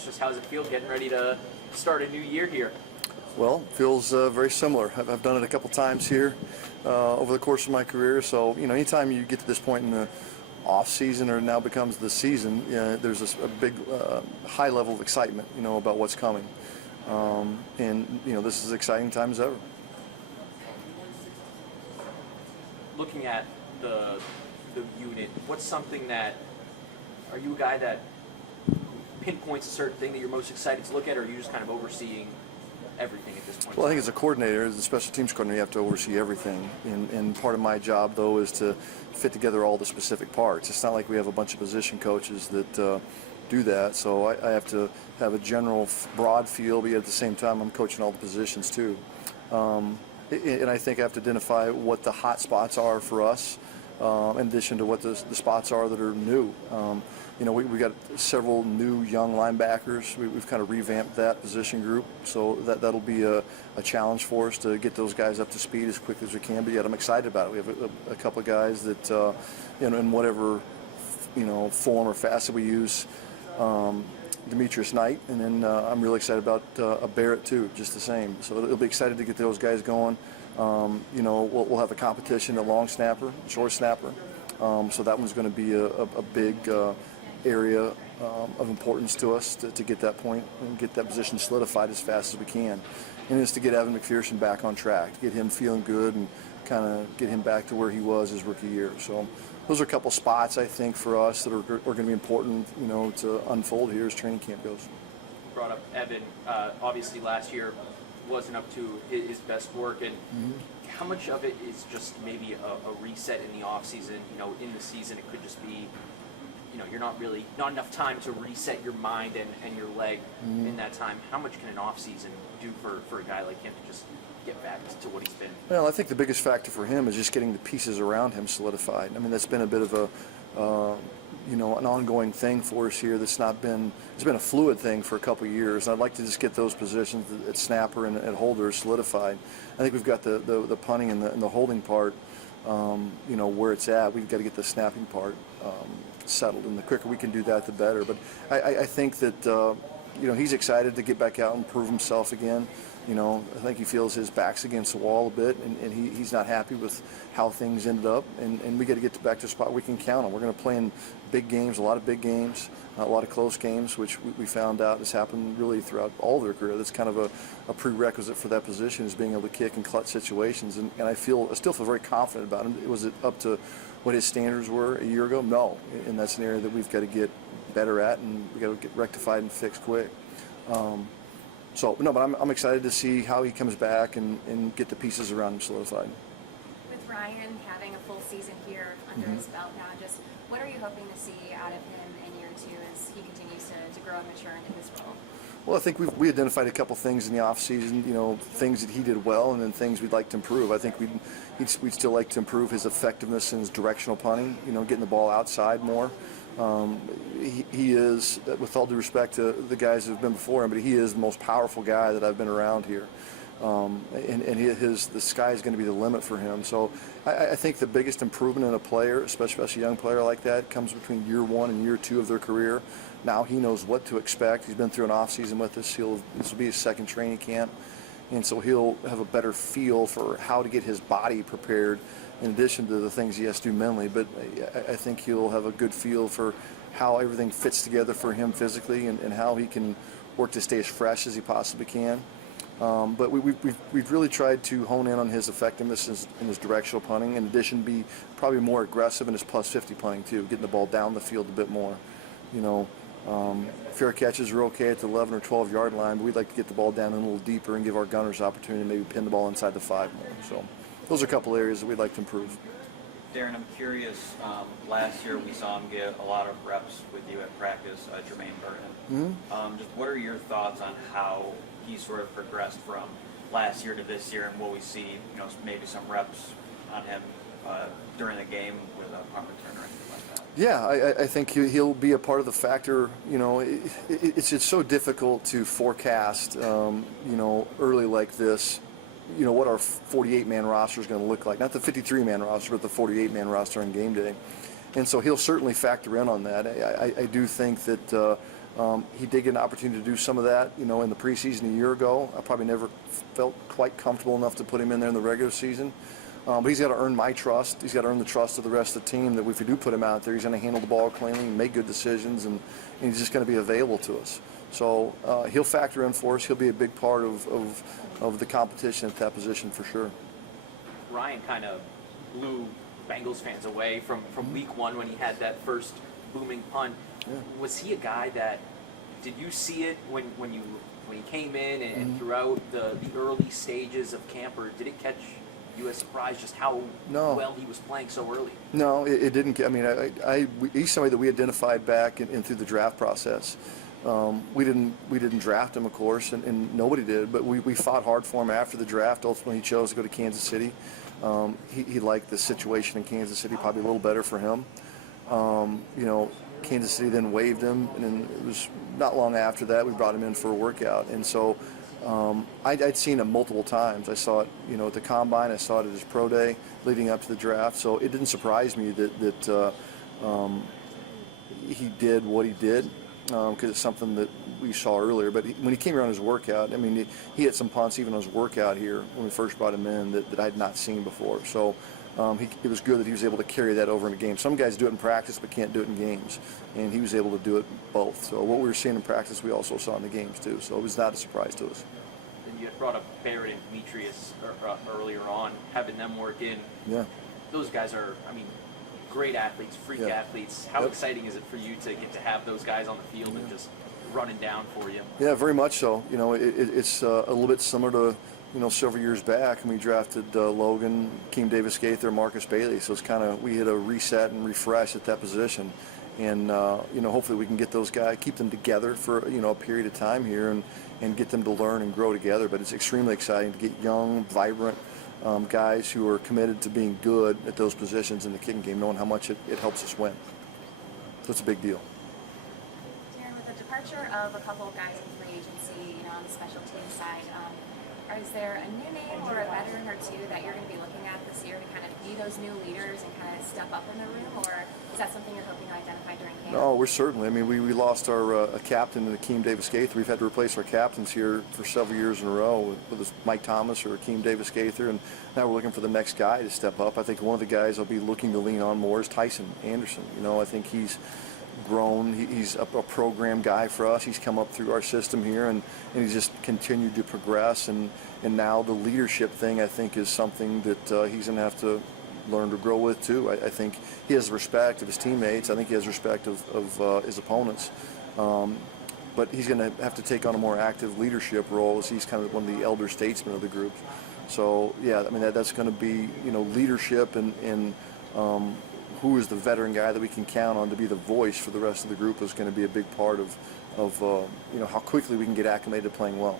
guess just how does it feel getting ready to start a new year here? Well, it feels very similar. I've done it a couple times here over the course of my career. So, anytime you get to this point in the off season, or it now becomes the season, there's a big high level of excitement, about what's coming. And this is as exciting time as ever. Looking at the unit, what's something that, are you a guy that pinpoints a certain thing that you're most excited to look at, or are you just kind of overseeing everything at this point? Well, I think as a coordinator, as a special teams coordinator, you have to oversee everything. And part of my job, though, is to fit together all the specific parts. It's not like we have a bunch of position coaches that do that. So I have to have a general, broad feel, but yet at the same time, I'm coaching all the positions, too. And I think I have to identify what the hot spots are for us, in addition to what the spots are that are new. We got several new young linebackers. We've kind of revamped that position group, so that'll be a challenge for us to get those guys up to speed as quickly as we can. But yet I'm excited about it. We have a couple of guys that, in whatever form or facet we use. Demetrius Knight, and then I'm really excited about a Barrett too, just the same. So it'll be excited to get those guys going. We'll have a competition at long snapper, short snapper. So that one's going to be a big area of importance to us to get that point and get that position solidified as fast as we can. And it's to get Evan McPherson back on track, to get him feeling good and kind of get him back to where he was his rookie year. So those are a couple spots, I think, for us that are going to be important, to unfold here as training camp goes. Brought up Evan. Obviously, last year wasn't up to his best work, and how much of it is just maybe a reset in the off season? In the season, it could just be, you're not enough time to reset your mind and your leg in that time. How much can an off season do for a guy like him to just get back to what he's been? Well, I think the biggest factor for him is just getting the pieces around him solidified. I mean, that's been a bit of an ongoing thing for us here. It's been a fluid thing for a couple of years. I'd like to just get those positions at snapper and at holder solidified. I think we've got the punting and the holding part, where it's at. We've got to get the snapping part settled, and the quicker we can do that, the better. But I think that he's excited to get back out and prove himself again. I think he feels his back's against the wall a bit, and he's not happy with how things ended up. And we got to get back to a spot we can count on. We're going to play in big games, a lot of big games, a lot of close games, which we found out has happened really throughout all of their career. That's kind of a prerequisite for that position, is being able to kick in clutch situations. And I still feel very confident about him. Was it up to what his standards were a year ago? No, and that's an area that we've got to get better at, and we got to get rectified and fixed quick. But I'm excited to see how he comes back and get the pieces around him solidified. With Ryan having a full season here under his belt now, just what are you hoping to see out of him in year two as he continues to grow and mature into his role? Well, I think we identified a couple things in the offseason, things that he did well, and then things we'd like to improve. I think we'd still like to improve his effectiveness in his directional punting, getting the ball outside more. He is, with all due respect to the guys who have been before him, but he is the most powerful guy that I've been around here. The sky is going to be the limit for him. So I think the biggest improvement in a player, especially a young player like that, comes between year one and year two of their career. Now he knows what to expect. He's been through an off season with us. This will be his second training camp. And so he'll have a better feel for how to get his body prepared, in addition to the things he has to do mentally. But I think he'll have a good feel for how everything fits together for him physically, and how he can work to stay as fresh as he possibly can. But we've really tried to hone in on his effectiveness in his directional punting, in addition be probably more aggressive in his plus 50 punting too, getting the ball down the field a bit more. Fair catches are okay at the 11 or 12 yard line, but we'd like to get the ball down a little deeper and give our gunners opportunity to maybe pin the ball inside the 5 more. So those are a couple areas that we'd like to improve. Darren, I'm curious, last year we saw him get a lot of reps with you at practice, Germaine Burton. Just what are your thoughts on how he sort of progressed from last year to this year, and will we see, maybe some reps on him during the game with a punt return or anything like that? Yeah, I think he'll be a part of the factor. It's so difficult to forecast, early like this, what our 48-man roster is going to look like. Not the 53-man roster, but the 48-man roster on game day. And so he'll certainly factor in on that. I do think that He did get an opportunity to do some of that, in the preseason a year ago. I probably never felt quite comfortable enough to put him in there in the regular season. But he's got to earn my trust. He's got to earn the trust of the rest of the team that if we do put him out there, he's going to handle the ball cleanly and make good decisions, and he's just going to be available to us. So he'll factor in for us. He'll be a big part of the competition at that position for sure. Ryan kind of blew Bengals fans away from week one when he had that first booming punt. Yeah. Was he a guy that, did you see it when he came in and throughout the early stages of camp, or did it catch you as surprised just how well he was playing so early? No, it didn't. I mean, he's somebody that we identified back in through the draft process. We didn't draft him, of course, and nobody did, but we fought hard for him after the draft. Ultimately, he chose to go to Kansas City. He liked the situation in Kansas City probably a little better for him. Kansas City then waived him, and then it was not long after that we brought him in for a workout. And so I'd seen him multiple times. I saw it, at the combine. I saw it at his pro day leading up to the draft. So it didn't surprise me that he did what he did, because it's something that we saw earlier. But when he came around his workout, I mean, he hit some punts even on his workout here when we first brought him in that I had not seen before. So it was good that he was able to carry that over in a game. Some guys do it in practice but can't do it in games, and he was able to do it both. So what we were seeing in practice, we also saw in the games too. So it was not a surprise to us. And you had brought up Barrett and Demetrius earlier on, having them work in. Yeah. Those guys are, great athletes, freak athletes. How exciting is it for you to get to have those guys on the field and just running down for you? Yeah, very much so. It's a little bit similar to several years back when we drafted Logan, Keem Davis-Gaither, Marcus Bailey. So it's we hit a reset and refresh at that position, and hopefully we can get those guys, keep them together for a period of time here, and get them to learn and grow together. But it's extremely exciting to get young, vibrant guys who are committed to being good at those positions in the kicking game, knowing how much it helps us win. So it's a big deal. Darren, with the departure of a couple of guys in free agency, on the special team side, is there a new name or a veteran or two that you're going to be looking at this year to kind of be those new leaders and kind of step up in the room, or is that something you're hoping to identify during camp? No, we're certainly. We lost our captain in Keem Davis-Gaither. We've had to replace our captains here for several years in a row with Mike Thomas or Keem Davis-Gaither, and now we're looking for the next guy to step up. I think one of the guys I'll be looking to lean on more is Tyson Anderson. I think he's grown. He's a program guy for us. He's come up through our system here, and he's just continued to progress. And now the leadership thing, I think, is something that he's going to have to learn to grow with too. I think he has respect of his teammates. I think he has respect of his opponents. But he's going to have to take on a more active leadership role, as he's kind of one of the elder statesmen of the group. So yeah, that's going to be leadership and who is the veteran guy that we can count on to be the voice for the rest of the group is going to be a big part of how quickly we can get acclimated to playing well.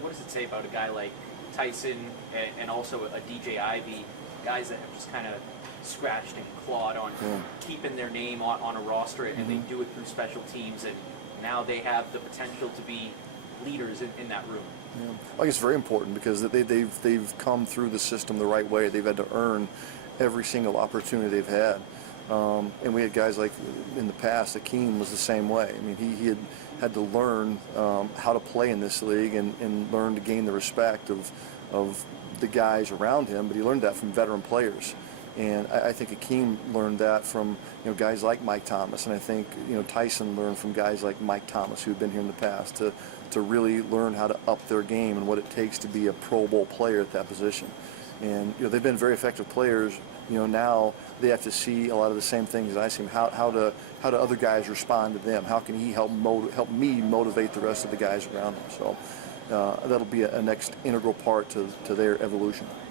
What does it say about a guy like Tyson and also a DJ Ivey, guys that have just kind of scratched and clawed on keeping their name on a roster, and they do it through special teams, and now they have the potential to be leaders in that room? Yeah. I think it's very important because they've come through the system the right way. They've had to earn every single opportunity they've had. And we had guys like in the past, Akeem was the same way. He had to learn how to play in this league and learn to gain the respect of the guys around him, but he learned that from veteran players. And I think Akeem learned that from guys like Mike Thomas, and I think Tyson learned from guys like Mike Thomas who've been here in the past to really learn how to up their game and what it takes to be a Pro Bowl player at that position. And they've been very effective players. Now they have to see a lot of the same things that I see. How do other guys respond to them? How can he help me motivate the rest of the guys around him? So that'll be a next integral part to their evolution.